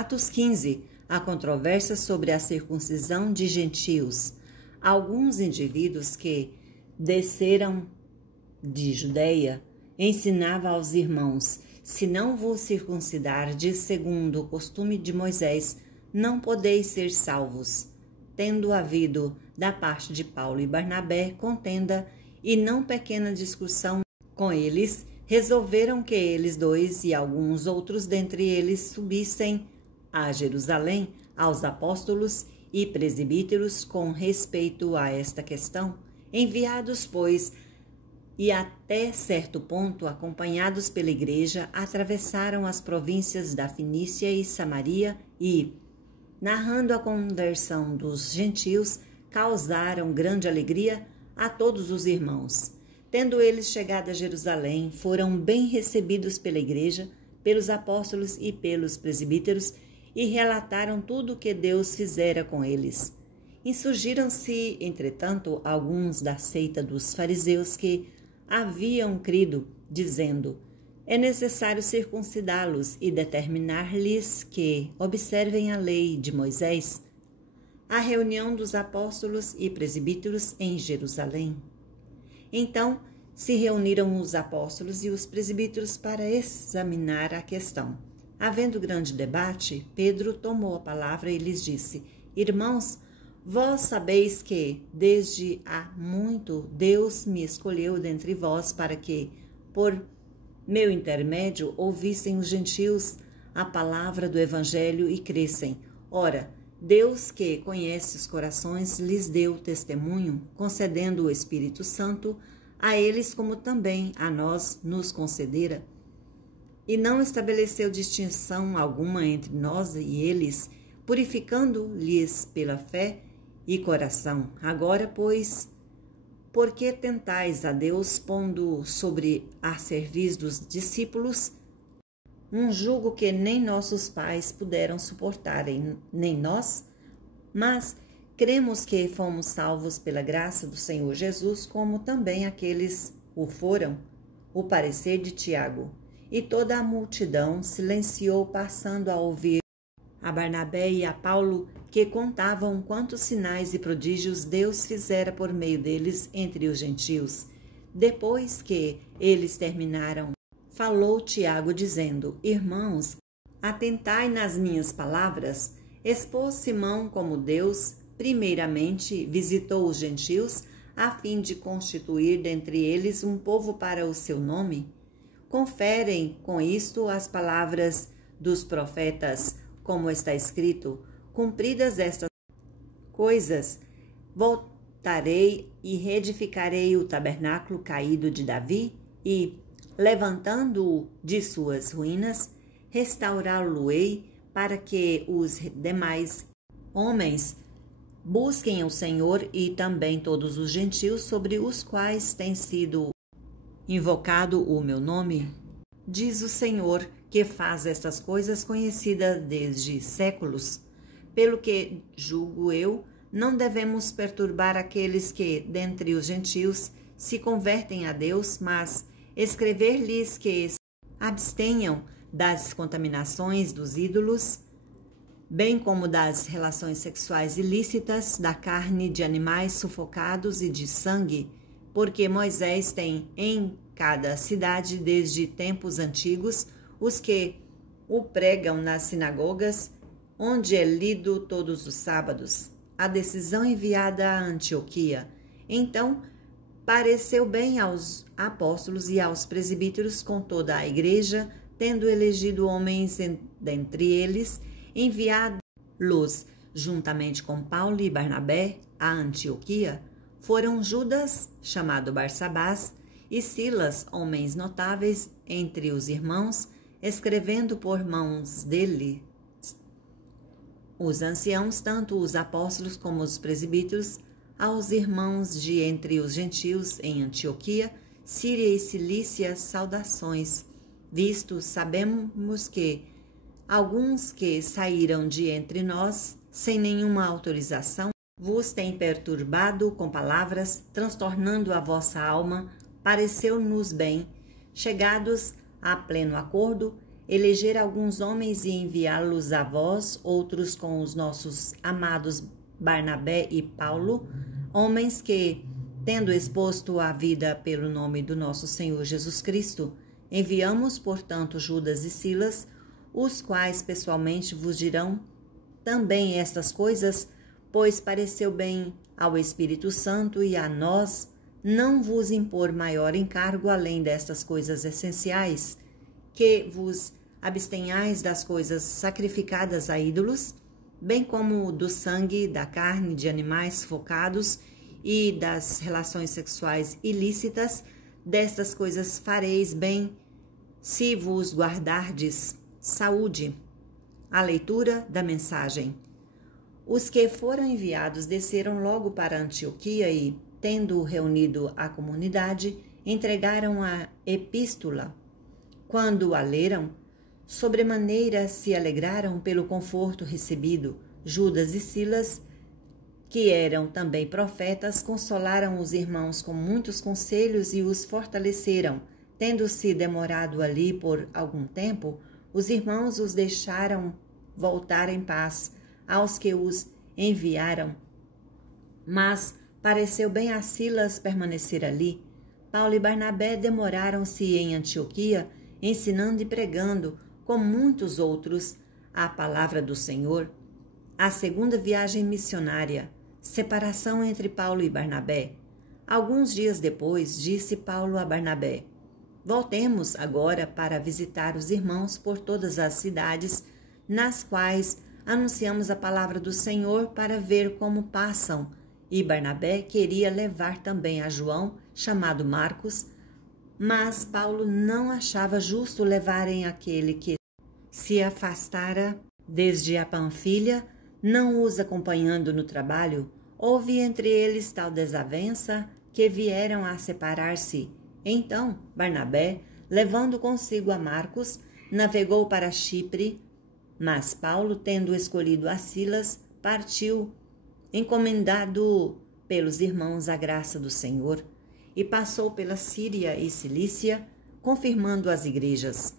Atos 15. A controvérsia sobre a circuncisão de gentios. Alguns indivíduos que desceram de Judeia ensinavam aos irmãos: se não vos circuncidardes segundo o costume de Moisés, não podeis ser salvos. Tendo havido, da parte de Paulo e Barnabé, contenda e não pequena discussão com eles, resolveram que eles dois e alguns outros dentre eles subissem a Jerusalém aos apóstolos e presbíteros com respeito a esta questão, enviados, pois, e até certo ponto, acompanhados pela igreja, atravessaram as províncias da Fenícia e Samaria e, narrando a conversão dos gentios, causaram grande alegria a todos os irmãos. Tendo eles chegado a Jerusalém, foram bem recebidos pela igreja, pelos apóstolos e pelos presbíteros, e relataram tudo o que Deus fizera com eles. Insurgiram-se, entretanto, alguns da seita dos fariseus que haviam crido, dizendo: é necessário circuncidá-los e determinar-lhes que observem a lei de Moisés. A reunião dos apóstolos e presbíteros em Jerusalém. Então se reuniram os apóstolos e os presbíteros para examinar a questão. Havendo grande debate, Pedro tomou a palavra e lhes disse: irmãos, vós sabeis que, desde há muito, Deus me escolheu dentre vós para que, por meu intermédio, ouvissem os gentios a palavra do evangelho e crescem. Ora, Deus, que conhece os corações, lhes deu testemunho, concedendo o Espírito Santo a eles, como também a nós nos concedera. E não estabeleceu distinção alguma entre nós e eles, purificando-lhes pela fé e coração. Agora, pois, por que tentais a Deus, pondo sobre a cerviz dos discípulos um jugo que nem nossos pais puderam suportar, nem nós? Mas cremos que fomos salvos pela graça do Senhor Jesus, como também aqueles o foram. O parecer de Tiago. E toda a multidão silenciou, passando a ouvir a Barnabé e a Paulo, que contavam quantos sinais e prodígios Deus fizera por meio deles entre os gentios. Depois que eles terminaram, falou Tiago, dizendo: irmãos, atentai nas minhas palavras. Expôs Simão como Deus, primeiramente, visitou os gentios, a fim de constituir dentre eles um povo para o seu nome. Conferem com isto as palavras dos profetas, como está escrito: cumpridas estas coisas, voltarei e reedificarei o tabernáculo caído de Davi e, levantando-o de suas ruínas, restaurá-lo-ei, para que os demais homens busquem o Senhor e também todos os gentios sobre os quais tem sido invocado o meu nome. Diz o Senhor, que faz estas coisas conhecidas desde séculos. Pelo que julgo eu, não devemos perturbar aqueles que, dentre os gentios, se convertem a Deus, mas escrever-lhes que abstenham das contaminações dos ídolos, bem como das relações sexuais ilícitas, da carne de animais sufocados e de sangue, porque Moisés tem em cada cidade, desde tempos antigos, os que o pregam nas sinagogas, onde é lido todos os sábados. A decisão enviada a Antioquia. Então, pareceu bem aos apóstolos e aos presbíteros com toda a igreja, tendo elegido homens dentre eles, enviados juntamente com Paulo e Barnabé a Antioquia, foram Judas, chamado Barsabás, e Silas, homens notáveis entre os irmãos, escrevendo por mãos dele. Os anciãos, tanto os apóstolos como os presbíteros, aos irmãos de entre os gentios em Antioquia, Síria e Cilícia, saudações. Visto, sabemos que alguns que saíram de entre nós, sem nenhuma autorização, vos têm perturbado com palavras, transtornando a vossa alma. Pareceu-nos bem, chegados a pleno acordo, eleger alguns homens e enviá-los a vós, outros com os nossos amados Barnabé e Paulo, homens que, tendo exposto a vida pelo nome do nosso Senhor Jesus Cristo, enviamos, portanto, Judas e Silas, os quais pessoalmente vos dirão também estas coisas, pois pareceu bem ao Espírito Santo e a nós não vos impor maior encargo além destas coisas essenciais, que vos abstenhais das coisas sacrificadas a ídolos, bem como do sangue, da carne de animais focados e das relações sexuais ilícitas. Destas coisas fareis bem, se vos guardardes. Saúde. A leitura da mensagem. Os que foram enviados desceram logo para Antioquia e, tendo reunido a comunidade, entregaram a epístola. Quando a leram, sobremaneira se alegraram pelo conforto recebido. Judas e Silas, que eram também profetas, consolaram os irmãos com muitos conselhos e os fortaleceram. Tendo-se demorado ali por algum tempo, os irmãos os deixaram voltar em paz aos que os enviaram. Mas pareceu bem a Silas permanecer ali. Paulo e Barnabé demoraram-se em Antioquia, ensinando e pregando, com muitos outros, a palavra do Senhor. A segunda viagem missionária. Separação entre Paulo e Barnabé. Alguns dias depois, disse Paulo a Barnabé: voltemos agora para visitar os irmãos por todas as cidades, nas quais anunciamos a palavra do Senhor, para ver como passam. E Barnabé queria levar também a João, chamado Marcos, mas Paulo não achava justo levarem aquele que se afastara desde a Panfilha, não os acompanhando no trabalho. Houve entre eles tal desavença que vieram a separar-se. Então Barnabé, levando consigo a Marcos, navegou para Chipre, mas Paulo, tendo escolhido a Silas, partiu, encomendado pelos irmãos à graça do Senhor, e passou pela Síria e Cilícia, confirmando as igrejas.